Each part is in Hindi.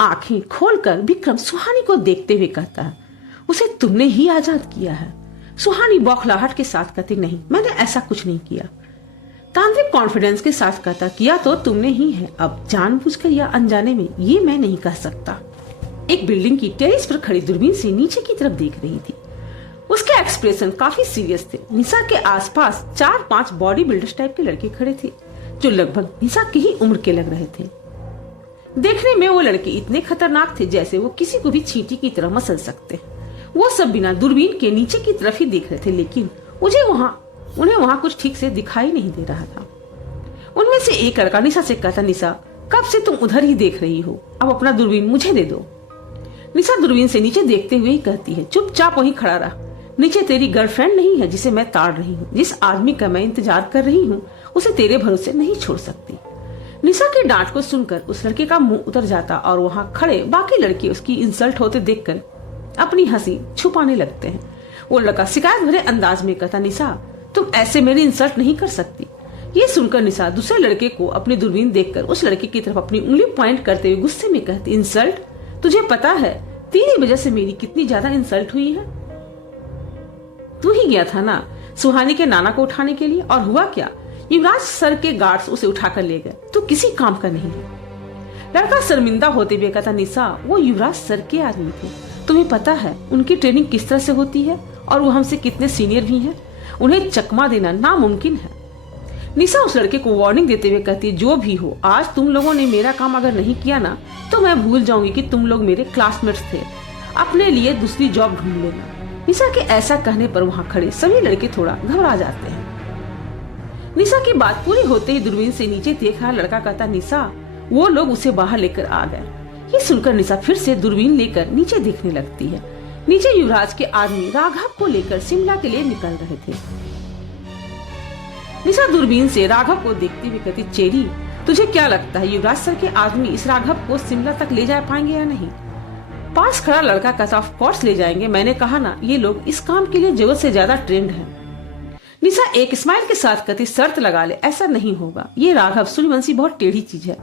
आंखें खोलकर विक्रम सुहानी को देखते हुए कहता है, उसे तुमने ही आजाद किया है। सुहानी बौखलाहट के साथ कहती, नहीं, मैंने ऐसा कुछ नहीं किया। तांत्रिक कॉन्फिडेंस के साथ कहता, किया तो तुमने ही है, अब जानबूझकर या अनजाने में ये मैं नहीं कह सकता। एक बिल्डिंग की टेरेस पर खड़ी दूरबीन से नीचे की तरफ देख रही थी। उसके एक्सप्रेशन काफी सीरियस थे। निशा के आसपास 4-5 बॉडी बिल्डर्स टाइप के लड़के खड़े थे जो लगभग निशा की ही उम्र के लग रहे थे। देखने में वो लड़के इतने खतरनाक थे जैसे वो किसी को भी चींटी की तरह मसल सकते। वो सब बिना दूरबीन के नीचे की तरफ ही देख रहे थे, लेकिन उन्हें वहाँ कुछ ठीक से दिखाई नहीं दे रहा था। उनमें से एक लड़का निशा से कहता, निशा कब से तुम उधर ही देख रही हो, अब अपना दूरबीन मुझे दे दो। निशा दूरबीन से नीचे देखते हुए ही कहती है, चुपचाप वहीं खड़ा रहा, नीचे तेरी गर्लफ्रेंड नहीं है जिसे मैं ताड़ रही हूँ। जिस आदमी का मैं इंतजार कर रही हूँ उसे तेरे भरोसे नहीं छोड़ सकती। निशा के डांट को सुनकर उस लड़के का मुंह उतर जाता और वहाँ खड़े बाकी लड़के उसकी इंसल्ट होते देखकर अपनी हंसी छुपाने लगते हैं। वो लड़का शिकायत भरे अंदाज में कहता, निशा तुम ऐसे मेरी इंसल्ट नहीं कर सकती। ये सुनकर निशा दूसरे लड़के को अपनी दूरबीन देखकर उस लड़के की तरफ अपनी उंगली पॉइंट करते हुए गुस्से में कहती, इंसल्ट? तुझे पता है तेरी वजह से मेरी कितनी ज्यादा इंसल्ट हुई है? तू ही गया था ना सुहानी के नाना को उठाने के लिए, और हुआ क्या? युवराज सर के गार्ड्स उसे उठाकर ले गए। तू किसी काम का नहीं है। लड़का शर्मिंदा होते हुए कहता, निशा वो युवराज सर के आदमी थे, तुम्हें पता है उनकी ट्रेनिंग किस तरह से होती है, और वो हमसे कितने सीनियर भी हैं। उन्हें चकमा देना नामुमकिन है। निशा उस लड़के को वार्निंग देते हुए कहती है, जो भी हो, आज तुम लोगों ने मेरा काम अगर नहीं किया ना तो मैं भूल जाऊंगी कि तुम लोग मेरे क्लासमेट्स थे। अपने लिए दूसरी जॉब ढूंढ लेना। निशा के ऐसा कहने पर वहाँ खड़े सभी लड़के थोड़ा घबरा जाते हैं। निशा की बात पूरी होते ही दूरबीन से नीचे देख रहा लड़का कहता, निशा वो लोग उसे बाहर लेकर आ गए। ये सुनकर निशा फिर से दूरबीन लेकर नीचे देखने लगती है। नीचे युवराज के आदमी राघव को लेकर शिमला के लिए निकल रहे थे। निशा दूरबीन से राघव को देखते हुए कहती, चेरी तुझे क्या लगता है युवराज सर के आदमी इस राघव को शिमला तक ले जा पाएंगे या नहीं? पास खड़ा लड़का कहता, ऑफ कोर्स ले जाएंगे, मैंने कहा ना ये लोग इस काम के लिए जरूरत से ज्यादा ट्रेंड है। निशा एक स्माइल के साथ कहती, शर्त लगा ले, ऐसा नहीं होगा। ये राघव सूर्यवंशी बहुत टेढ़ी चीज है,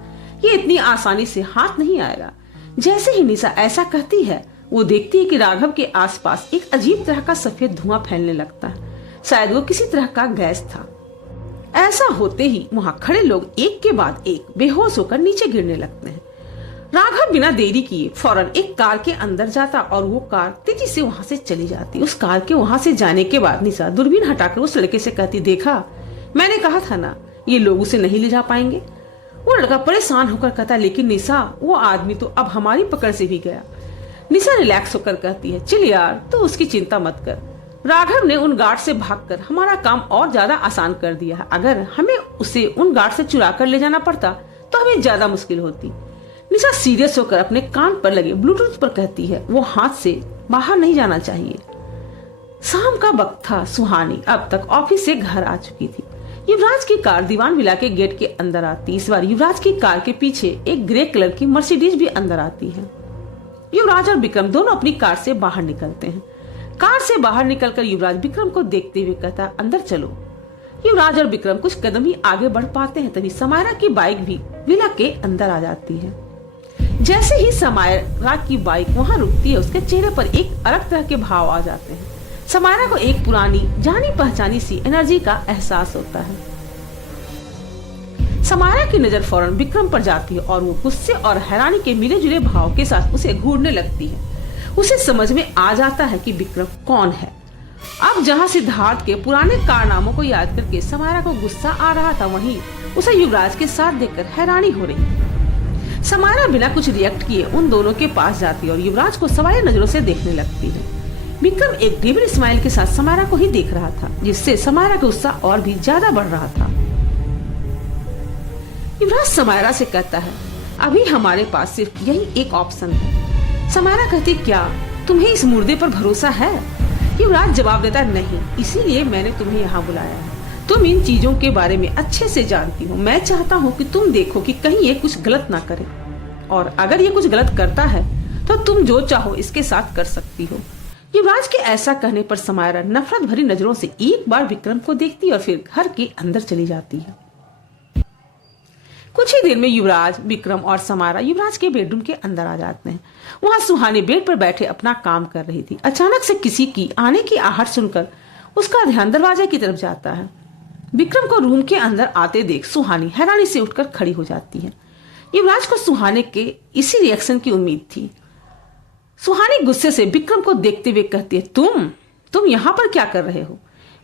ये इतनी आसानी से हाथ नहीं आएगा। जैसे ही निशा ऐसा कहती है वो देखती है कि राघव के आसपास एक अजीब तरह का सफेद धुआं फैलने लगता है। शायद वो किसी तरह का गैस था। ऐसा होते ही वहाँ खड़े लोग एक के बाद एक बेहोश होकर नीचे गिरने लगते हैं। राघव बिना देरी किए फौरन एक कार के अंदर जाता और वो कार तेजी से वहाँ से चली जाती। उस कार के वहाँ से जाने के बाद निशा दूरबीन हटाकर उस लड़के से कहती, देखा मैंने कहा था ना ये लोग उसे नहीं ले जा पाएंगे। वो लड़का परेशान होकर कहता, लेकिन निशा वो आदमी तो अब हमारी पकड़ से भी गया। निशा रिलैक्स होकर कहती है, चल यार तो उसकी चिंता मत कर। राघव ने उन गार्ड से भागकर हमारा काम और ज्यादा आसान कर दिया है। अगर हमें उसे उन गार्ड से चुरा कर ले जाना पड़ता तो हमें ज्यादा मुश्किल होती। निशा सीरियस होकर अपने कान पर लगे ब्लूटूथ पर कहती है, वो हाथ से बाहर नहीं जाना चाहिए। शाम का वक्त था। सुहानी अब तक ऑफिस से घर आ चुकी थी। युवराज की कार दीवान विला के गेट के अंदर आती। इस बार युवराज की कार के पीछे एक ग्रे कलर की मर्सिडीज भी अंदर आती है। युवराज और विक्रम दोनों अपनी कार से बाहर निकलते हैं। कार से बाहर निकलकर युवराज विक्रम को देखते हुए कहता, अंदर चलो। युवराज और विक्रम कुछ कदम ही आगे बढ़ पाते हैं तभी समायरा की बाइक भी विला के अंदर आ जाती है। जैसे ही समायरा की बाइक वहाँ रुकती है उसके चेहरे पर एक अलग तरह के भाव आ जाते हैं। समायरा को एक पुरानी जानी पहचानी सी एनर्जी का एहसास होता है। समायरा की नजर फौरन विक्रम पर जाती है और वो गुस्से और हैरानी के मिले जुले भाव के साथ उसे घूरने लगती है। उसे समझ में आ जाता है कि विक्रम कौन है। अब जहाँ सिद्धार्थ के पुराने कारनामों को याद करके समायरा को गुस्सा आ रहा था, वहीं उसे युवराज के साथ देखकर हैरानी हो रही है। समायरा बिना कुछ रिएक्ट किए उन दोनों के पास जाती है और युवराज को सवालिया नजरों से देखने लगती है। विक्रम एक डेविल स्माइल के साथ समायरा को ही देख रहा था, जिससे समायरा का गुस्सा और भी ज्यादा बढ़ रहा था। युवराज समायरा से कहता है, अभी हमारे पास सिर्फ यही एक ऑप्शन है। समायरा कहती, क्या तुम्हें इस मुर्दे पर भरोसा है? युवराज जवाब देता, नहीं, इसीलिए मैंने तुम्हें यहाँ बुलाया है। तुम इन चीजों के बारे में अच्छे से जानती हो। मैं चाहता हूँ कि तुम देखो कि कहीं ये कुछ गलत ना करे, और अगर ये कुछ गलत करता है तो तुम जो चाहो इसके साथ कर सकती हो। युवराज के ऐसा कहने पर समायरा नफरत भरी नजरों से एक बार विक्रम को देखती और फिर घर के अंदर चली जाती है। कुछ ही देर में युवराज, विक्रम और समारा युवराज के बेडरूम के अंदर आ जाते हैं। वहां सुहानी बेड पर बैठे अपना काम कर रही थी। अचानक से किसी की आने की आहट सुनकर उसका ध्यान दरवाजे की तरफ जाता है। विक्रम को रूम के अंदर आते देख सुहानी हैरानी से उठकर खड़ी हो जाती है। युवराज को सुहानी के इसी रिएक्शन की उम्मीद थी। सुहानी गुस्से से विक्रम को देखते हुए कहती है, तुम यहाँ पर क्या कर रहे हो?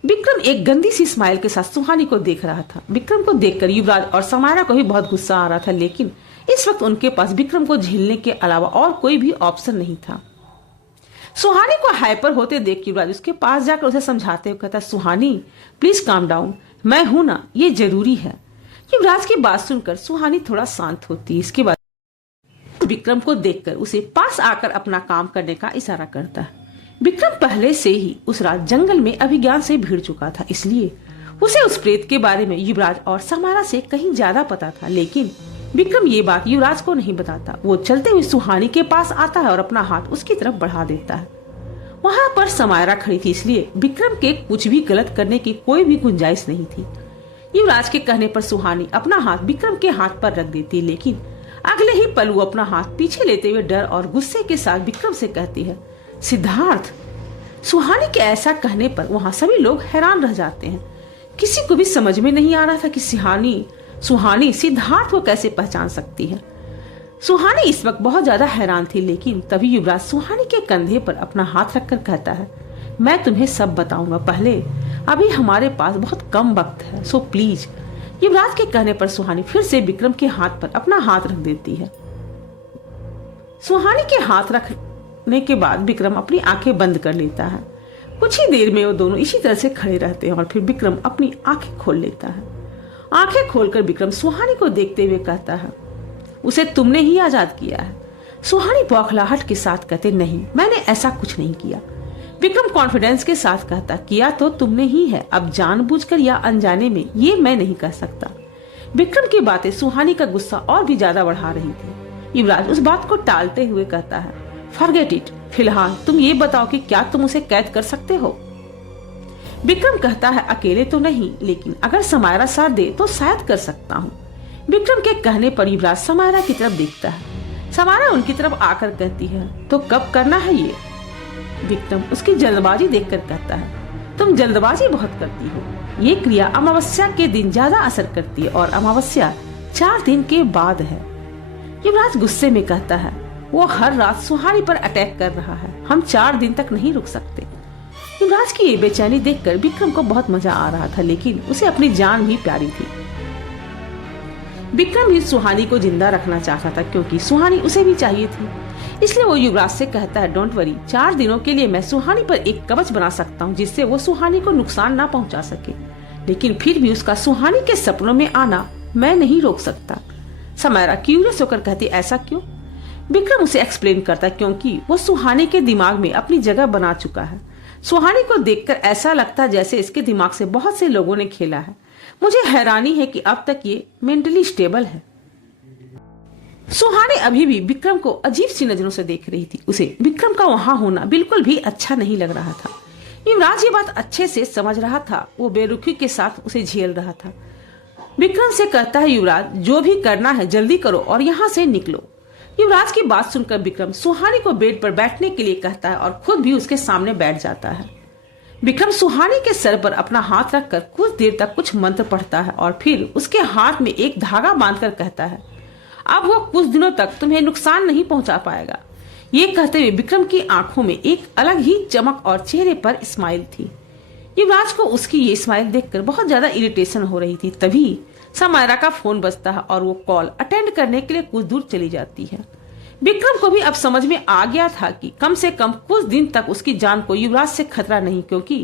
विक्रम एक गंदी सी स्माइल के साथ सुहानी को देख रहा था। विक्रम को देखकर युवराज और समारा को भी बहुत गुस्सा आ रहा था, लेकिन इस वक्त उनके पास विक्रम को झेलने के अलावा और कोई भी ऑप्शन नहीं था। सुहानी को हाइपर होते देख युवराज उसके पास जाकर उसे समझाते हुए कहता, सुहानी प्लीज काम डाउन, मैं हूं ना, ये जरूरी है। युवराज की बात सुनकर सुहानी थोड़ा शांत होती है। इसके बाद विक्रम को देखकर उसे पास आकर अपना काम करने का इशारा करता है। विक्रम पहले से ही उस रात जंगल में अभिज्ञान से भिड़ चुका था, इसलिए उसे उस प्रेत के बारे में युवराज और समारा से कहीं ज्यादा पता था। लेकिन विक्रम ये बात युवराज को नहीं बताता। वो चलते हुए सुहानी के पास आता है और अपना हाथ उसकी तरफ बढ़ा देता है। वहां पर समारा खड़ी थी, इसलिए विक्रम के कुछ भी गलत करने की कोई भी गुंजाइश नहीं थी। युवराज के कहने पर सुहानी अपना हाथ विक्रम के हाथ पर रख देती है, लेकिन अगले ही पल वो अपना हाथ पीछे लेते हुए डर और गुस्से के साथ विक्रम से कहती है, सिद्धार्थ। सुहानी के ऐसा कहने पर वहां सभी लोग हैरान रह जाते हैं। किसी को भी समझ में नहीं आ रहा था कि सुहानी सिद्धार्थ को कैसे पहचान सकती है। सुहानी इस वक्त बहुत ज्यादा हैरान थी, लेकिन तभी युवराज सुहानी के कंधे पर अपना हाथ रखकर कहता है, मैं तुम्हें सब बताऊंगा, पहले अभी हमारे पास बहुत कम वक्त है, सो प्लीज। युवराज के कहने पर सुहानी फिर से विक्रम के हाथ पर अपना हाथ रख देती है। सुहानी के हाथ रखने के बाद विक्रम अपनी आंखें बंद कर लेता है। कुछ ही देर में वो दोनों इसी तरह से खड़े रहते हैं और फिर विक्रम अपनी आंखें खोल लेता है। आंखें खोलकर विक्रम सुहानी को देखते हुए कहता है, उसे तुमने ही आजाद किया है। सुहानी बौखलाहट के साथ कहते, नहीं, मैंने ऐसा कुछ नहीं किया। विक्रम कॉन्फिडेंस के साथ कहता, किया तो तुमने ही है, अब जानबूझकर या अनजाने में ये मैं नहीं कह सकता। विक्रम की बातें सुहानी का गुस्सा और भी ज्यादा बढ़ा रही थी। युवराज उस बात को टालते हुए कहता है, फॉरगेट इट, फिलहाल तुम ये बताओ कि क्या तुम उसे कैद कर सकते हो? विक्रम कहता है, अकेले तो नहीं, लेकिन अगर समायरा साथ दे तो शायद कर सकता हूँ। विक्रम के कहने पर युवराज समायरा की तरफ देखता है। समायरा उनकी तरफ आकर कहती है, तो कब करना है ये? विक्रम उसकी जल्दबाजी देखकर कहता है, तुम जल्दबाजी बहुत करती हो। ये क्रिया अमावस्या के दिन ज्यादा असर करती है और अमावस्या 4 दिन के बाद है। युवराज गुस्से में कहता है, वो हर रात सुहानी पर अटैक कर रहा है, हम 4 दिन तक नहीं रुक सकते। युवराज की ये बेचैनी देखकर विक्रम को बहुत मजा आ रहा था, लेकिन उसे अपनी जान भी प्यारी थी। विक्रम भी सुहानी को जिंदा रखना चाहता था, क्योंकि सुहानी उसे भी चाहिए थी। इसलिए वो युवराज से कहता है, डोंट वरी, 4 दिनों के लिए मैं सुहानी पर एक कवच बना सकता हूँ, जिससे वो सुहानी को नुकसान ना पहुँचा सके। लेकिन फिर भी उसका सुहानी के सपनों में आना मैं नहीं रोक सकता। समायरा क्यूरियस होकर कहती, ऐसा क्यों? विक्रम उसे एक्सप्लेन करता, क्योंकि वो सुहानी के दिमाग में अपनी जगह बना चुका है। सुहानी को देखकर ऐसा लगता जैसे इसके दिमाग से बहुत से लोगों ने खेला है। मुझे हैरानी है कि अब तक ये मेंटली स्टेबल है। सुहानी अभी भी विक्रम को अजीब सी नजरों से देख रही थी। उसे विक्रम का वहां होना बिल्कुल भी अच्छा नहीं लग रहा था। युवराज ये बात अच्छे से समझ रहा था। वो बेरुखी के साथ उसे झेल रहा था। विक्रम से कहता है, युवराज जो भी करना है जल्दी करो और यहाँ से निकलो। युवराज की बात सुनकर विक्रम सुहानी को बेड पर बैठने के लिए कहता है और खुद भी उसके सामने बैठ जाता है। विक्रम सुहानी के सर पर अपना हाथ रखकर कुछ देर तक कुछ मंत्र पढ़ता है और फिर उसके हाथ में एक धागा बांधकर कहता है, अब वो कुछ दिनों तक तुम्हें नुकसान नहीं पहुंचा पाएगा। ये कहते हुए विक्रम की आंखों में एक अलग ही चमक और चेहरे पर स्माइल थी। युवराज को उसकी ये स्माइल देखकर बहुत ज्यादा इरिटेशन हो रही थी। तभी समायरा का फोन बजता है और वो कॉल अटेंड करने के लिए कुछ दूर चली जाती है। विक्रम को भी अब समझ में आ गया था कि कम से कम कुछ दिन तक उसकी जान को युवराज से खतरा नहीं, क्योंकि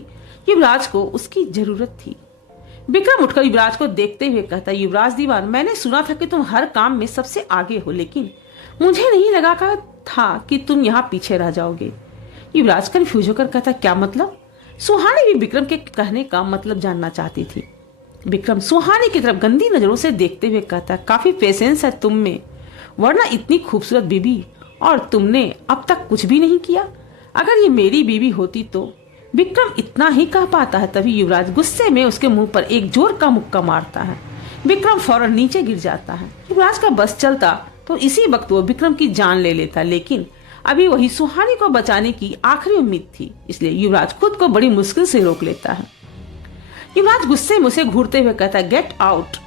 युवराज को उसकी जरूरत थी। विक्रम उठकर युवराज को देखते हुए कहता, युवराज दीवान, मैंने सुना था कि तुम हर काम में सबसे आगे हो, लेकिन मुझे नहीं लगा था कि तुम यहाँ पीछे रह जाओगे। युवराज कंफ्यूज होकर कहता, क्या मतलब? सुहानी भी विक्रम के कहने का मतलब जानना चाहती थी। विक्रम सुहानी की तरफ गंदी नजरों से देखते हुए कहता, काफी पेशेंस है तुम में, वरना इतनी खूबसूरत बीबी और तुमने अब तक कुछ भी नहीं किया। अगर ये मेरी बीबी होती तो। विक्रम इतना ही कह पाता है, तभी युवराज गुस्से में उसके मुंह पर एक जोर का मुक्का मारता है। विक्रम फौरन नीचे गिर जाता है। युवराज का बस चलता तो इसी वक्त वो विक्रम की जान ले लेता, लेकिन अभी वही सुहानी को बचाने की आखिरी उम्मीद थी, इसलिए युवराज खुद को बड़ी मुश्किल से रोक लेता है। युवराज गुस्से में उसे घूरते हुए कहता है, गेट आउट।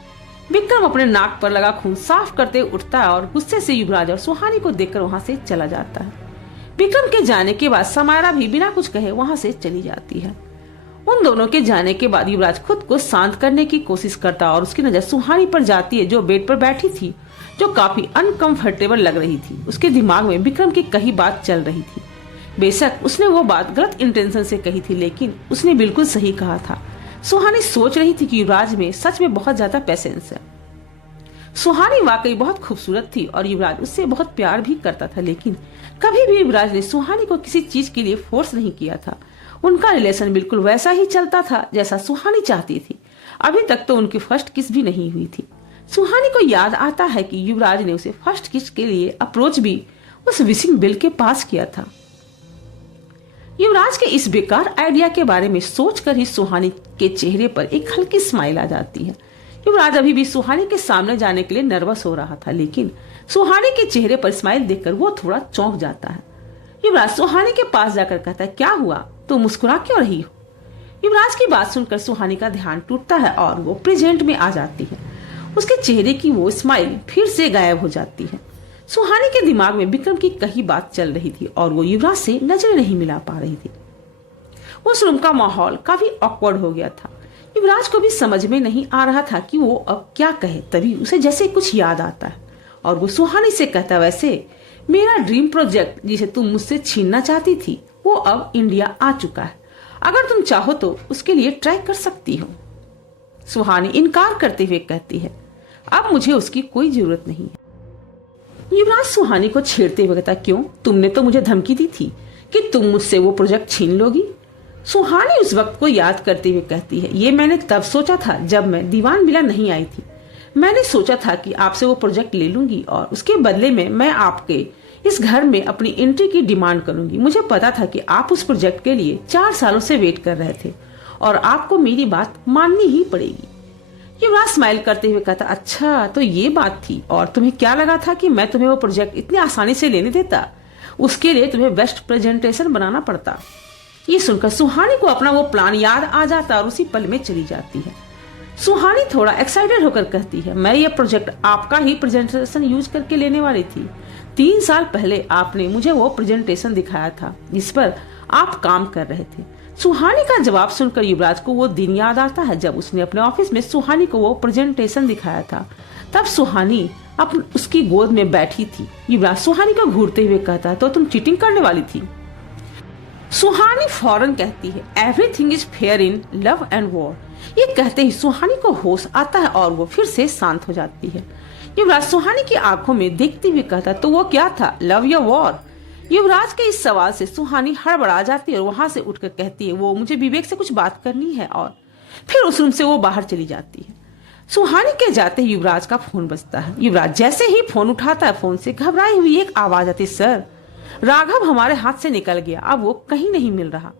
विक्रम अपने नाक पर लगा खून साफ करते उठता है और गुस्से से युवराज और सुहानी को देखकर वहां से चला जाता है। विक्रम के जाने के बाद समायरा भी बिना कुछ कहे वहां से चली जाती है। उन दोनों के जाने के बाद युवराज खुद को शांत करने की कोशिश करता और उसकी नजर सुहानी पर जाती है, जो बेड पर बैठी थी, जो काफी अनकंफर्टेबल लग रही थी। उसके दिमाग में विक्रम की कही बात चल रही थी। बेशक उसने वो बात गलत इंटेंशन से कही थी, लेकिन उसने बिल्कुल सही कहा था। सुहानी सोच रही थी कि युवराज में सच में बहुत ज्यादा पेशेंस है। सुहानी वाकई बहुत खूबसूरत थी और युवराज उससे बहुत प्यार भी करता था, लेकिन कभी भी युवराज ने सुहानी को किसी चीज के लिए फोर्स नहीं किया था। उनका रिलेशन बिल्कुल वैसा ही चलता था जैसा सुहानी चाहती थी। अभी तक तो उनकी फर्स्ट किस भी नहीं हुई थी। सुहानी को याद आता है कि युवराज ने उसे फर्स्ट किस के लिए अप्रोच भी उस विशिंग बिल के पास किया था। युवराज के इस बेकार आइडिया के बारे में सोचकर ही सुहानी के चेहरे पर एक हल्की स्माइल आ जाती है। युवराज अभी भी सुहानी के सामने जाने के लिए नर्वस हो रहा था, लेकिन सुहानी के चेहरे पर स्माइल देखकर वो थोड़ा चौंक जाता है। युवराज सुहानी के पास जाकर कहता है, क्या हुआ, तुम मुस्कुरा क्यों रही हो? युवराज की बात सुनकर सुहानी का ध्यान टूटता है और वो प्रेजेंट में आ जाती है। उसके चेहरे की वो स्माइल फिर से गायब हो जाती है। सुहानी के दिमाग में विक्रम की कही बात चल रही थी और वो युवराज से नजरें नहीं मिला पा रही थी। उस रूम का माहौल काफी ऑकवर्ड हो गया था। युवराज को भी समझ में नहीं आ रहा था कि वो अब क्या कहे। तभी उसे जैसे कुछ याद आता है और वो सुहानी से कहता है, वैसे मेरा ड्रीम प्रोजेक्ट जिसे तुम मुझसे छीनना चाहती थी वो अब इंडिया आ चुका है। अगर तुम चाहो तो उसके लिए ट्राई कर सकती हो। सुहानी इनकार करते हुए कहती है, अब मुझे उसकी कोई जरूरत नहीं है। युवराज सुहानी को छेड़ते हुए कहता, क्यों, तुमने तो मुझे धमकी दी थी कि तुम मुझसे वो प्रोजेक्ट छीन लोगी। सुहानी उस वक्त को याद करते हुए कहती है, ये मैंने तब सोचा था जब मैं दीवान बिला नहीं आई थी। मैंने सोचा था कि आपसे वो प्रोजेक्ट ले लूंगी और उसके बदले में मैं आपके इस घर में अपनी एंट्री की डिमांड करूंगी। मुझे पता था कि आप उस प्रोजेक्ट के लिए 4 सालों से वेट कर रहे थे और आपको मेरी बात माननी ही पड़ेगी। युवराज स्माइल करते हुए कहता, अच्छा तो ये बात थी, और तुम्हें क्या लगा था कि मैं तुम्हें वो प्रोजेक्ट इतनी आसानी से लेने देता? उसके लिए तुम्हें बेस्ट प्रेजेंटेशन बनाना पड़ता। ये सुनकर सुहानी को अपना वो प्लान याद आ जाता और उसी पल में चली जाती है। सुहानी थोड़ा एक्साइटेड होकर कहती है, मैं ये प्रोजेक्ट आपका ही प्रेजेंटेशन यूज करके लेने वाली थी। 3 साल पहले आपने मुझे वो प्रेजेंटेशन दिखाया था जिस पर आप काम कर रहे थे। सुहानी का जवाब सुनकर युवराज को वो दिन याद आता है जब उसने अपने ऑफिस में सुहानी को वो प्रेजेंटेशन दिखाया था। तब सुहानी उसकी गोद में बैठी थी। युवराज सुहानी को घूरते हुए कहता है, तो तुम चीटिंग करने वाली थी? सुहानी फौरन कहती है, everything is fair in love and war. ये कहते ही सुहानी को होश आता है और वो फिर से शांत हो जाती है। युवराज सुहानी की आंखों में देखते हुए कहता, तो वो क्या था, लव या वॉर? युवराज के इस सवाल से सुहानी हड़बड़ा जाती है और वहां से उठकर कहती है, वो मुझे विवेक से कुछ बात करनी है, और फिर उस रूम से वो बाहर चली जाती है। सुहानी के जाते ही युवराज का फोन बजता है। युवराज जैसे ही फोन उठाता है, फोन से घबराई हुई एक आवाज आती, सर राघव हमारे हाथ से निकल गया, अब वो कहीं नहीं मिल रहा।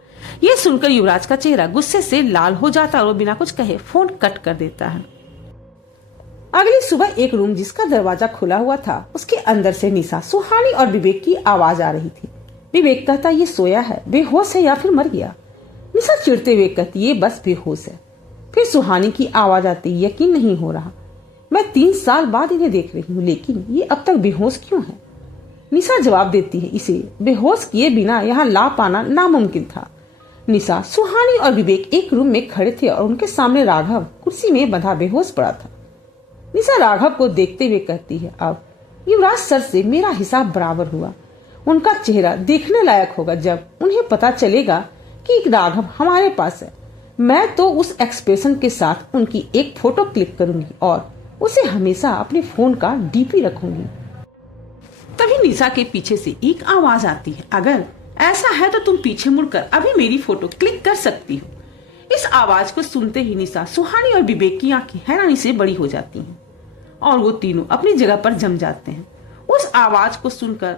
ये सुनकर युवराज का चेहरा गुस्से से लाल हो जाता है और वो बिना कुछ कहे फोन कट कर देता है। अगली सुबह एक रूम जिसका दरवाजा खुला हुआ था उसके अंदर से निशा, सुहानी और विवेक की आवाज आ रही थी। विवेक कहता, ये सोया है, बेहोश है या फिर मर गया? निशा चिढ़ते हुए कहती, ये बस बेहोश है। फिर सुहानी की आवाज आती, यकीन नहीं हो रहा, मैं 3 साल बाद इन्हें देख रही हूँ, लेकिन ये अब तक बेहोश क्यों है? निशा जवाब देती है, इसे बेहोश किए बिना यहाँ ला पाना नामुमकिन था। निशा, सुहानी और विवेक एक रूम में खड़े थे और उनके सामने राघव कुर्सी में बंधा बेहोश पड़ा था। निशा राघव को देखते हुए कहती है, अब युवराज सर से मेरा हिसाब बराबर हुआ। उनका चेहरा देखने लायक होगा जब उन्हें पता चलेगा कि राघव हमारे पास है। मैं तो उस एक्सप्रेशन के साथ उनकी एक फोटो क्लिक करूंगी और उसे हमेशा अपने फोन का डीपी रखूंगी। तभी निशा के पीछे से एक आवाज आती है, अगर ऐसा है तो तुम पीछे मुड़कर अभी मेरी फोटो क्लिक कर सकती हो। इस आवाज को सुनते ही निशा, सुहानी और विवेक की आंखें हैरानी से बड़ी हो जाती हैं और वो तीनों अपनी जगह पर जम जाते हैं। उस आवाज को सुनकर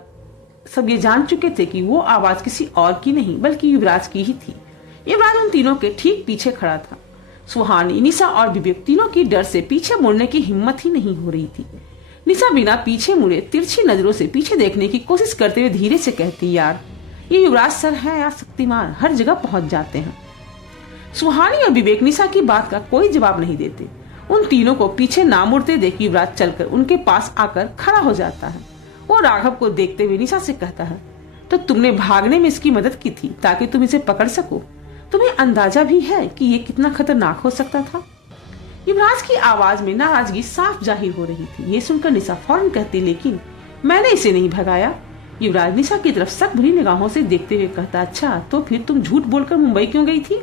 सब ये जान चुके थे कि वो आवाज किसी और की नहीं बल्कि युवराज की ही थी। युवराज उन तीनों के ठीक पीछे खड़ा था। सुहानी, निशा और विवेक तीनों की डर से पीछे मुड़ने की हिम्मत ही नहीं हो रही थी। निशा बिना पीछे मुड़े तिरछी नजरों से पीछे देखने की कोशिश करते हुए धीरे से कहती, यार ये युवराज सर है या शक्तिमान, हर जगह पहुंच जाते हैं। सुहानी और विवेक निशा की बात का कोई जवाब नहीं देते। उन तीनों को पीछे ना मुड़ते देख युवराज चलकर उनके पास आकर खड़ा हो जाता है। वो राघव को देखते हुए निशा से कहता है, तो तुमने भागने में इसकी मदद की थी ताकि तुम इसे पकड़ सको। तुम्हें अंदाजा भी है कि ये कितना खतरनाक हो सकता था। युवराज की आवाज में नाराजगी साफ जाहिर हो रही थी। ये सुनकर निशा फौरन कहती, लेकिन मैंने इसे नहीं भगाया। युवराज निशा की तरफ सख्त भरी निगाहों से देखते हुए कहता, अच्छा तो फिर तुम झूठ बोलकर मुंबई क्यों गई थी?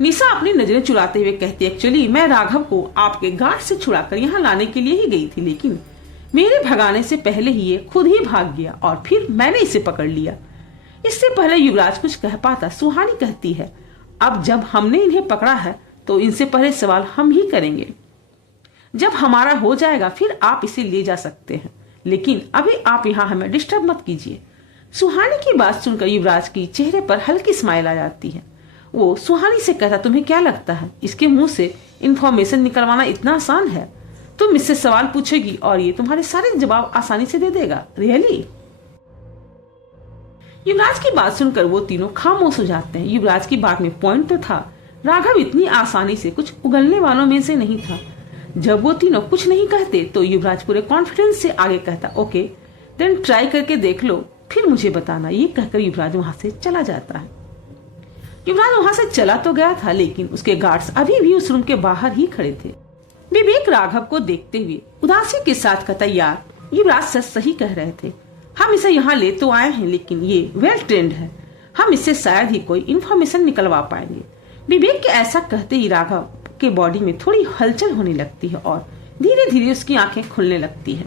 निशा अपनी नजरें चुराते हुए कहती, एक्चुअली मैं राघव को आपके गार्ड से छुड़ाकर यहाँ लाने के लिए ही गई थी, लेकिन मेरे भगाने से पहले ही ये खुद ही भाग गया और फिर मैंने इसे पकड़ लिया। इससे पहले युवराज कुछ कह पाता, सुहानी कहती है, अब जब हमने इन्हें पकड़ा है तो इनसे पहले सवाल हम ही करेंगे। जब हमारा हो जाएगा फिर आप इसे ले जा सकते हैं, लेकिन अभी आप यहाँ हमें डिस्टर्ब मत कीजिए। सुहानी की बात सुनकर युवराज की चेहरे पर हल्की स्माइल आ जाती है। वो सुहानी से कहता, तुम्हें क्या लगता है इसके मुंह से इंफॉर्मेशन निकलवाना इतना आसान है? तुम इससे सवाल पूछेगी और ये तुम्हारे सारे जवाब आसानी से दे देगा। रियली? युवराज की बात सुनकर वो तीनों खामोश हो जाते हैं। युवराज की बात में पॉइंट तो था, राघव इतनी आसानी से कुछ उगलने वालों में से नहीं था। जब वो तीनों कुछ नहीं कहते तो युवराज पूरे कॉन्फिडेंस से आगे कहता, ओके देन ट्राई करके देख लो, फिर मुझे बताना। ये कहकर युवराज वहां से चला जाता है। युवराज वहां से चला तो गया था, लेकिन उसके गार्ड्स अभी भी उस रूम के बाहर ही खड़े थे। विवेक राघव को देखते हुए उदासी के साथ कहता, यार युवराज सच सही कह रहे थे, हम इसे यहाँ ले तो आए हैं, लेकिन ये वेल ट्रेंड है, हम इससे शायद ही कोई इन्फॉर्मेशन निकलवा पाएंगे। विवेक के ऐसा कहते ही राघव के बॉडी में थोड़ी हलचल होने लगती है और धीरे धीरे उसकी आंखें खुलने लगती है।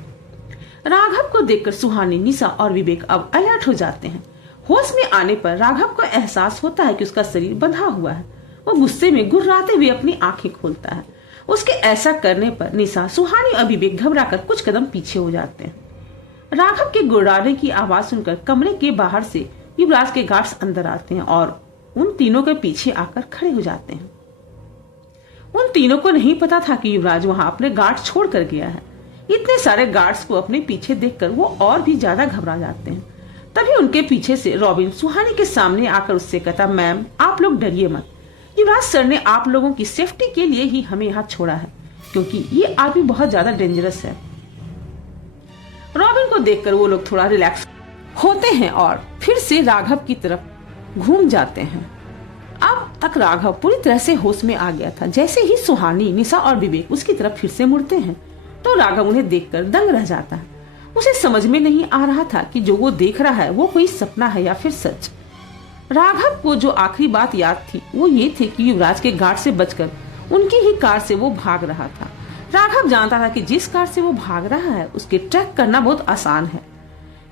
राघव को देखकर सुहानी, निशा और विवेक अब अलर्ट हो जाते हैं। होश में आने पर राघव को एहसास होता है कि उसका शरीर बंधा हुआ है। वो गुस्से में गुर्राते हुए अपनी आंखें खोलता है। उसके ऐसा करने पर निशा, सुहानी और विवेक घबराकर कुछ कदम पीछे हो जाते हैं। राघव के गुर्राने की आवाज सुनकर कमरे के बाहर से युवराज के गार्ड्स अंदर आते हैं और उन तीनों के पीछे आकर खड़े हो जाते हैं। उन तीनों को नहीं पता था कि युवराज वहां अपने गार्ड छोड़ कर गया है। इतने सारे गार्ड्स को अपने पीछे देखकर वो और भी ज्यादा घबरा जाते हैं। तभी उनके पीछे से रॉबिन सुहानी के सामने आकर उससे कहता, मैम आप लोग डरिए मत, युवराज सर ने आप लोगों की सेफ्टी के लिए ही हमें यहाँ छोड़ा है, क्योंकि ये आदमी बहुत ज्यादा डेंजरस है। रॉबिन को देखकर वो लोग थोड़ा रिलैक्स होते हैं और फिर से राघव की तरफ घूम जाते हैं। अब तक राघव पूरी तरह से होश में आ गया था। जैसे ही सुहानी, निशा और विवेक उसकी तरफ फिर से मुड़ते हैं तो राघव उन्हें देखकर दंग रह जाता है। उसे समझ में नहीं आ रहा था कि जो वो देख रहा है वो कोई सपना है या फिर सच। राघव को जो आखिरी बात याद थी वो ये थी कि युवराज के गार्ड से बचकर उनकी ही कार से वो भाग रहा था। राघव जानता था कि जिस कार से वो भाग रहा है उसके ट्रैक करना बहुत आसान है,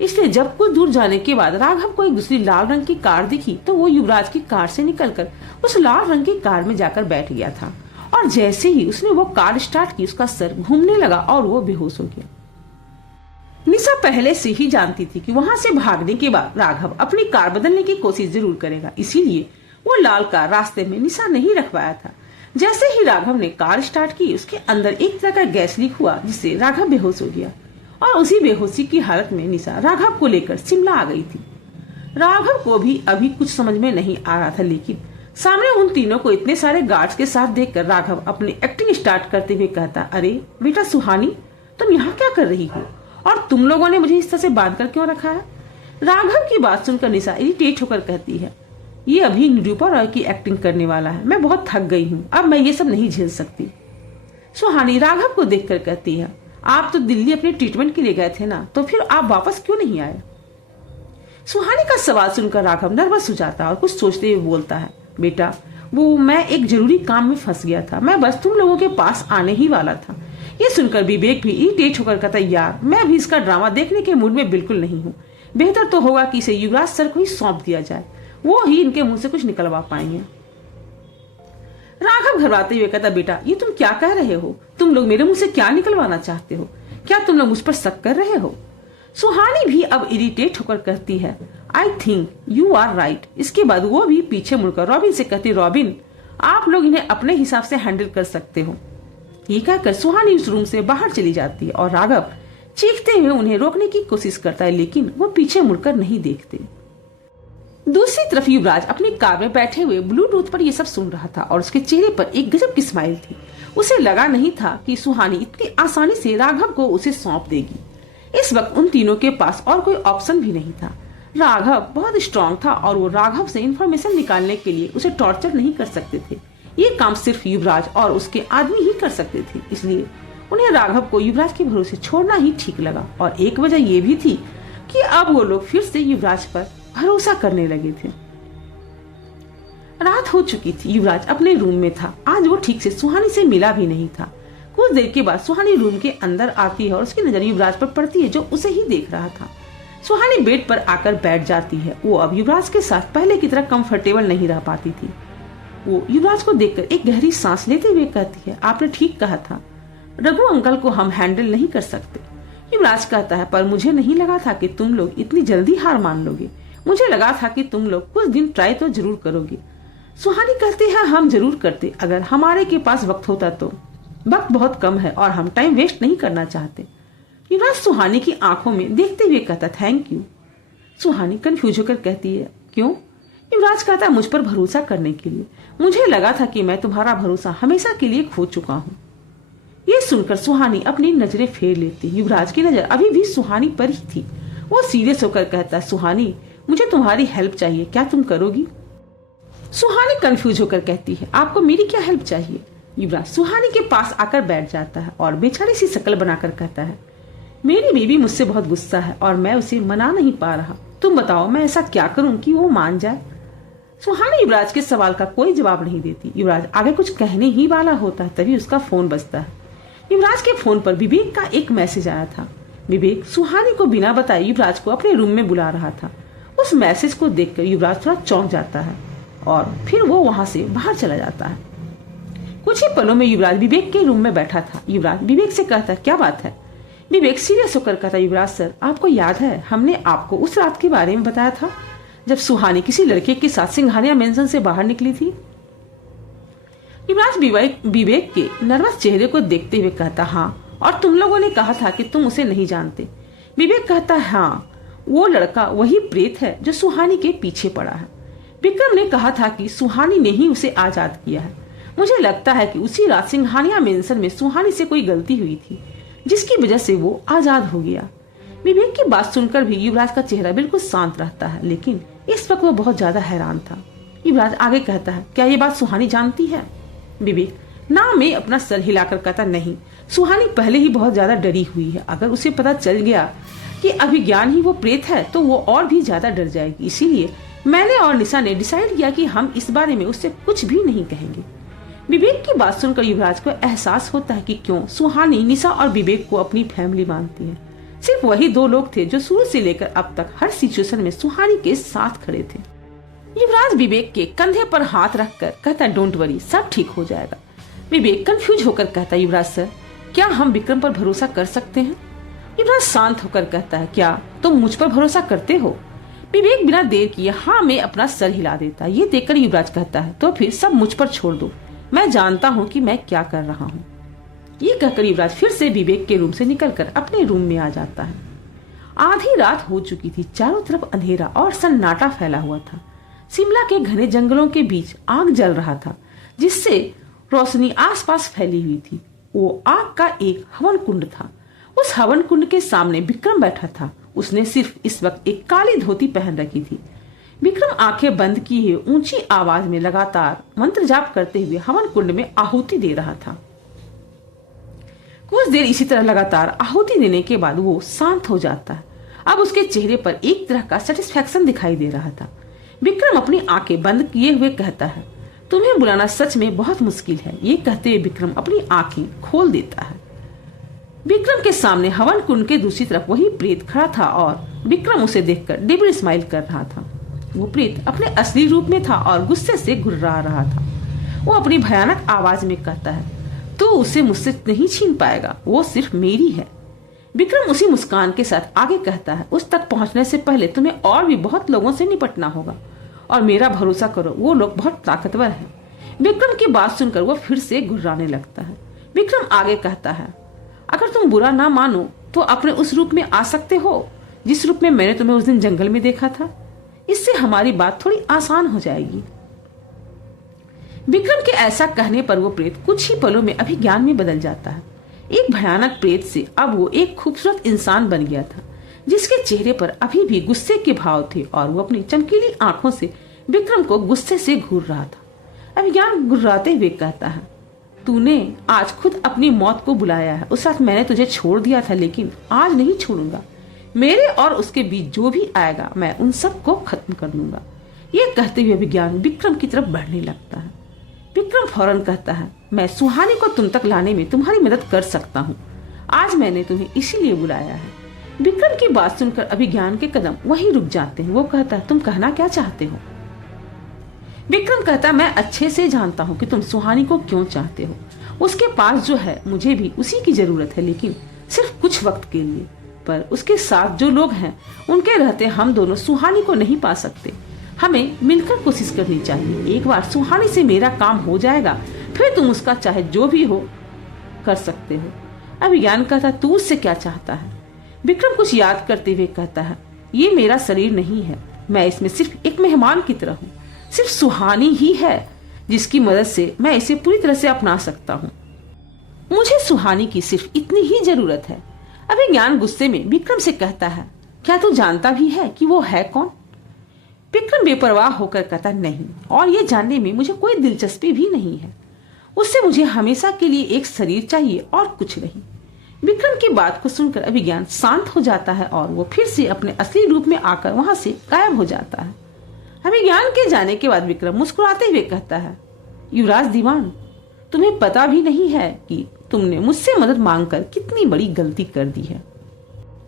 इसलिए जब कुछ दूर जाने के बाद राघव को एक दूसरी लाल रंग की कार दिखी तो वो युवराज की कार से निकलकर उस लाल रंग की कार में जाकर बैठ गया था। और जैसे ही उसने वो कार स्टार्ट की उसका सर घूमने लगा और वो बेहोश हो गया। निशा पहले से ही जानती थी कि वहां से भागने के बाद राघव अपनी कार बदलने की कोशिश जरूर करेगा, इसीलिए वो लाल कार रास्ते में निशा नहीं रखवाया था। जैसे ही राघव ने कार स्टार्ट की उसके अंदर एक तरह का गैस लीक हुआ जिससे राघव बेहोश हो गया और उसी बेहोशी की हालत में निशा राघव को लेकर शिमला आ गई थी। राघव को भी अभी कुछ समझ में नहीं आ रहा था, लेकिन सामने उन तीनों को इतने सारे गार्ड्स के साथ देखकर राघव अपनी एक्टिंग स्टार्ट करते हुए कहता, अरे बेटा सुहानी, तुम यहाँ क्या कर रही हो और तुम लोगों ने मुझे इस तरह से बांध कर क्यों रखा है? राघव की बात सुनकर निशा इरिटेट होकर कहती है, ये अभी निरूपा रॉय की एक्टिंग करने वाला है, मैं बहुत थक गई हूँ, अब मैं ये सब नहीं झेल सकती। सुहानी राघव को देखकर कहती है, आप तो दिल्ली अपने ट्रीटमेंट के लिए गए थे ना, तो फिर आप वापस क्यों नहीं आए? सुहानी का सवाल सुनकर राघव नर्वस हो जाता है और कुछ सोचते हुए बोलता है, बेटा वो मैं एक जरूरी काम में फंस गया था, मैं बस तुम लोगों के पास आने ही वाला था। ये सुनकर विवेक भी इरिटेट होकर कहता, यार मैं भी इसका ड्रामा देखने के मूड में बिल्कुल नहीं हूँ, बेहतर तो होगा कि इसे युवराज सर को ही सौंप दिया जाए, वो ही इनके मुंह से कुछ निकलवा पाएंगे। राघव घबराते हुए कहता, बेटा ये तुम क्या कह रहे हो? तुम लोग मेरे मुंह से क्या निकलवाना चाहते हो? क्या तुम लोग मुझ पर शक कर रहे हो? सुहानी भी अब इरिटेट होकर कहती है, I think you are right. इसके बाद वो भी पीछे मुड़कर रॉबिन से कहती, रॉबिन आप लोग इन्हें अपने हिसाब से हैंडल कर सकते हो। ये कहकर सुहानी उस रूम से बाहर चली जाती है और राघव चीखते हुए उन्हें रोकने की कोशिश करता है, लेकिन वो पीछे मुड़कर नहीं देखते। दूसरी तरफ युवराज अपनी कार में बैठे हुए ब्लूटूथ पर ये सब सुन रहा था और उसके चेहरे पर एक गजब की स्माइल थी। उसे लगा नहीं था कि सुहानी इतनी आसानी से राघव को उसे सौंप देगी। इस वक्त उन तीनों के पास और कोई ऑप्शन भी नहीं था। राघव बहुत स्ट्रांग था और वो राघव से इंफॉर्मेशन निकालने के लिए उसे टॉर्चर नहीं कर सकते थे। ये काम सिर्फ युवराज और उसके आदमी ही कर सकते थे, इसलिए उन्हें राघव को युवराज के भरोसे छोड़ना ही ठीक लगा। और एक वजह ये भी थी कि अब वो लोग फिर से युवराज पर भरोसा करने लगे थे। रात हो चुकी थी। युवराज अपने रूम में था। आज वो ठीक से सुहानी से मिला भी नहीं था। कुछ देर के बाद सुहानी रूम के अंदर आती है और उसकी नजर युवराज पर पड़ती है, जो उसे ही देख रहा था। सुहानी बेड पर आकर बैठ जाती है। वो अब युवराज के साथ पहले की तरह कंफर्टेबल नहीं रह पाती थी। वो युवराज को देखकर एक गहरी सांस लेते हुए कहती है, आपने ठीक कहा था, रघु अंकल को हम हैंडल नहीं कर सकते। युवराज कहता है, पर मुझे नहीं लगा था कि तुम लोग इतनी जल्दी हार मान लोगे। मुझे लगा था कि तुम लोग कुछ दिन ट्राई तो जरूर करोगे। सुहानी कहती है, हम जरूर करते, अगर हमारे के पास वक्त होता तो। वक्त बहुत कम है और हम टाइम वेस्ट नहीं करना चाहते। युवराज सुहानी की आंखों में देखते हुए कहता, थैंक यू। सुहानी कंफ्यूज होकर कहती है, क्यों? युवराज कहता है, मुझ पर भरोसा करने के लिए। मुझे लगा था कि मैं तुम्हारा भरोसा हमेशा के लिए खो चुका हूँ। ये सुनकर सुहानी अपनी नजरें फेर लेती। युवराज की नजर अभी भी सुहानी पर ही थी। वो सीरियस होकर कहता, सुहानी मुझे तुम्हारी हेल्प चाहिए, क्या तुम करोगी? सुहानी कंफ्यूज होकर कहती है, आपको मेरी क्या हेल्प चाहिए? युवराज सुहानी के पास आकर बैठ जाता है और बेचारी सी शक्ल बनाकर कहता है, मेरी बेबी मुझसे बहुत गुस्सा है और मैं उसे मना नहीं पा रहा। तुम बताओ मैं ऐसा क्या करूं कि वो मान जाए? सुहानी युवराज के सवाल का कोई जवाब नहीं देती। युवराज आगे कुछ कहने ही वाला होता है, तभी उसका फोन बजता है। युवराज के फोन पर विवेक का एक मैसेज आया था। विवेक सुहानी को बिना बताए युवराज को अपने रूम में बुला रहा था। उस मैसेज को देखकर युवराज थोड़ा चौंक जाता है और फिर वो वहां से बाहर चला जाता है। कुछ ही पलों में युवराज विवेक के रूम में बैठा था। युवराज विवेक से कहता, क्या बात है? विवेक सीरियस होकर कहता, युवराज सर, आपको याद है हमने आपको उस रात के बारे में बताया था जब सुहानी किसी लड़के के साथ सिंघानिया मेंशन से बाहर निकली थी? युवराज विवेक के नर्वस चेहरे को देखते हुए कहता, हाँ, और तुम लोगों ने कहा था कि तुम उसे नहीं जानते। विवेक कहता, हाँ, वो लड़का वही प्रेत है जो सुहानी के पीछे पड़ा है। विक्रम ने कहा था कि सुहानी ने ही उसे आजाद किया है। मुझे लगता है कि उसी रात सिंघानिया मेंशन में सुहानी से कोई गलती हुई थी, जिसकी वजह से वो आजाद हो गया। विवेक की बात सुनकर भी युवराज का चेहरा बिल्कुल शांत रहता है, लेकिन इस वक्त वो बहुत ज्यादा हैरान था। युवराज आगे कहता है, क्या ये बात सुहानी जानती है? विवेक ना में अपना सर हिलाकर कहता, नहीं, सुहानी पहले ही बहुत ज्यादा डरी हुई है। अगर उसे पता चल गया कि अभिज्ञान ही वो प्रेत है तो वो और भी ज्यादा डर जाएगी। इसीलिए मैंने और निशा ने डिसाइड किया कि हम इस बारे में उससे कुछ भी नहीं कहेंगे। विवेक की बात सुनकर युवराज को एहसास होता है कि क्यों सुहानी निशा और विवेक को अपनी फैमिली मानती है। सिर्फ वही दो लोग थे जो शुरू से लेकर अब तक हर सिचुएशन में सुहानी के साथ खड़े थे। युवराज विवेक के कंधे पर हाथ रखकर कहता, डोंट वरी, सब ठीक हो जाएगा। विवेक कंफ्यूज होकर कहता, युवराज सर, क्या हम विक्रम पर भरोसा कर सकते हैं? युवराज शांत होकर कहता है, क्या तुम मुझ पर भरोसा करते हो? विवेक बिना देर किए हाँ में अपना सर हिला देता है। ये देखकर युवराज कहता है, तो फिर सब मुझ पर छोड़ दो, मैं जानता हूँ कि मैं क्या कर रहा हूँ। ये कहकर युवराज फिर से विवेक के रूम से निकलकर अपने रूम में आ जाता है। आधी रात हो चुकी थी। चारों तरफ अंधेरा और सन्नाटा फैला हुआ था। शिमला के घने जंगलों के बीच आग जल रहा था, जिससे रोशनी आसपास फैली हुई थी। वो आग का एक हवन कुंड था। उस हवन कुंड के सामने विक्रम बैठा था। उसने सिर्फ इस वक्त एक काली धोती पहन रखी थी। विक्रम आंखें बंद किए ऊंची आवाज में लगातार मंत्र जाप करते हुए हवन कुंड में आहुति दे रहा था। कुछ देर इसी तरह लगातार आहुति देने के बाद वो शांत हो जाता है। अब उसके चेहरे पर एक तरह का सेटिस्फैक्शन दिखाई दे रहा था। विक्रम अपनी आंखें बंद किए हुए कहता है, तुम्हें बुलाना सच में बहुत मुश्किल है। ये कहते हुए विक्रम अपनी आंखें खोल देता है। विक्रम के सामने हवन कुंड के दूसरी तरफ वही प्रेत खड़ा था और विक्रम उसे देखकर डेविल स्माइल कर रहा था। वो प्रेत अपने असली रूप में था और गुस्से से घुर्रा रहा था। वो अपनी भयानक आवाज में कहता है, तू उसे मुझसे नहीं छीन पाएगा, वो सिर्फ मेरी है। विक्रम उसी मुस्कान के साथ आगे कहता है, उस तक पहुंचने से पहले तुम्हें और भी बहुत लोगों से निपटना होगा और मेरा भरोसा करो, वो लोग बहुत ताकतवर हैं। विक्रम की बात सुनकर वो फिर से गुर्राने लगता है। विक्रम आगे कहता है, अगर तुम बुरा ना मानो तो अपने उस रूप में आ सकते हो जिस रूप में मैंने तुम्हें उस दिन जंगल में देखा था। इससे हमारी बात थोड़ी आसान हो जाएगी। विक्रम के ऐसा कहने पर वो प्रेत कुछ ही पलों में अभिज्ञान में बदल जाता है। एक भयानक प्रेत से अब वो एक खूबसूरत इंसान बन गया था, जिसके चेहरे पर अभी भी गुस्से के भाव थे और वो अपनी चमकीली आंखों से विक्रम को गुस्से से घूर रहा था। अभिज्ञान गुर्राते हुए कहता है, तूने आज खुद अपनी मौत को बुलाया है। उस रात मैंने तुझे छोड़ दिया था, लेकिन आज नहीं छोड़ूंगा। मेरे और उसके बीच जो भी आएगा मैं उन सबको खत्म कर दूंगा। ये कहते हुए अभिज्ञान विक्रम की तरफ बढ़ने लगता है। विक्रम फौरन कहता है, मैं सुहानी को तुम तक लाने में तुम्हारी मदद कर सकता हूँ। आज मैंने तुम्हें इसीलिए बुलाया है। विक्रम की बात सुनकर अभिज्ञान के कदम वहीं रुक जाते हैं। वो कहता है, तुम कहना क्या चाहते हो? विक्रम कहता है, मैं अच्छे से जानता हूँ कि तुम सुहानी को क्यों चाहते हो। उसके पास जो है मुझे भी उसी की जरूरत है, लेकिन सिर्फ कुछ वक्त के लिए। पर उसके साथ जो लोग हैं उनके रहते हम दोनों सुहानी को नहीं पा सकते। हमें मिलकर कोशिश करनी चाहिए। एक बार सुहानी से मेरा काम हो जाएगा, फिर तुम उसका चाहे जो भी हो कर सकते हो। अभिज्ञान कहता, तू उससे क्या चाहता है? विक्रम कुछ याद करते हुए कहता है, ये मेरा शरीर नहीं है। मैं इसमें सिर्फ एक मेहमान की तरह हूँ। सिर्फ सुहानी ही है जिसकी मदद से मैं इसे पूरी तरह से अपना सकता हूँ। मुझे सुहानी की सिर्फ इतनी ही जरूरत है। अभिज्ञान गुस्से में विक्रम से कहता है, क्या तू जानता भी है कि वो है कौन? विक्रम बेपरवाह होकर कहता, नहीं, और ये जानने में मुझे कोई दिलचस्पी भी नहीं है। उससे मुझे हमेशा के लिए एक शरीर चाहिए और कुछ नहीं। विक्रम की बात को सुनकर अभिज्ञान शांत हो जाता है और वो फिर से अपने असली रूप में आकर वहां से गायब हो जाता है। अभिज्ञान के जाने के बाद विक्रम मुस्कुराते हुए कहता है, युवराज दीवान, तुम्हें पता भी नहीं है कि तुमने मुझसे मदद मांगकर कितनी बड़ी गलती कर दी है।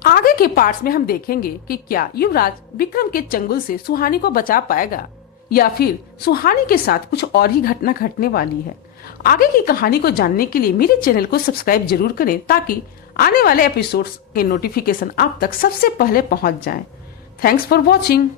आगे के पार्ट्स में हम देखेंगे कि क्या युवराज विक्रम के चंगुल से सुहानी को बचा पाएगा या फिर सुहानी के साथ कुछ और ही घटना घटने वाली है। आगे की कहानी को जानने के लिए मेरे चैनल को सब्सक्राइब जरूर करें, ताकि आने वाले एपिसोड्स के नोटिफिकेशन आप तक सबसे पहले पहुंच जाएं। Thanks for watching.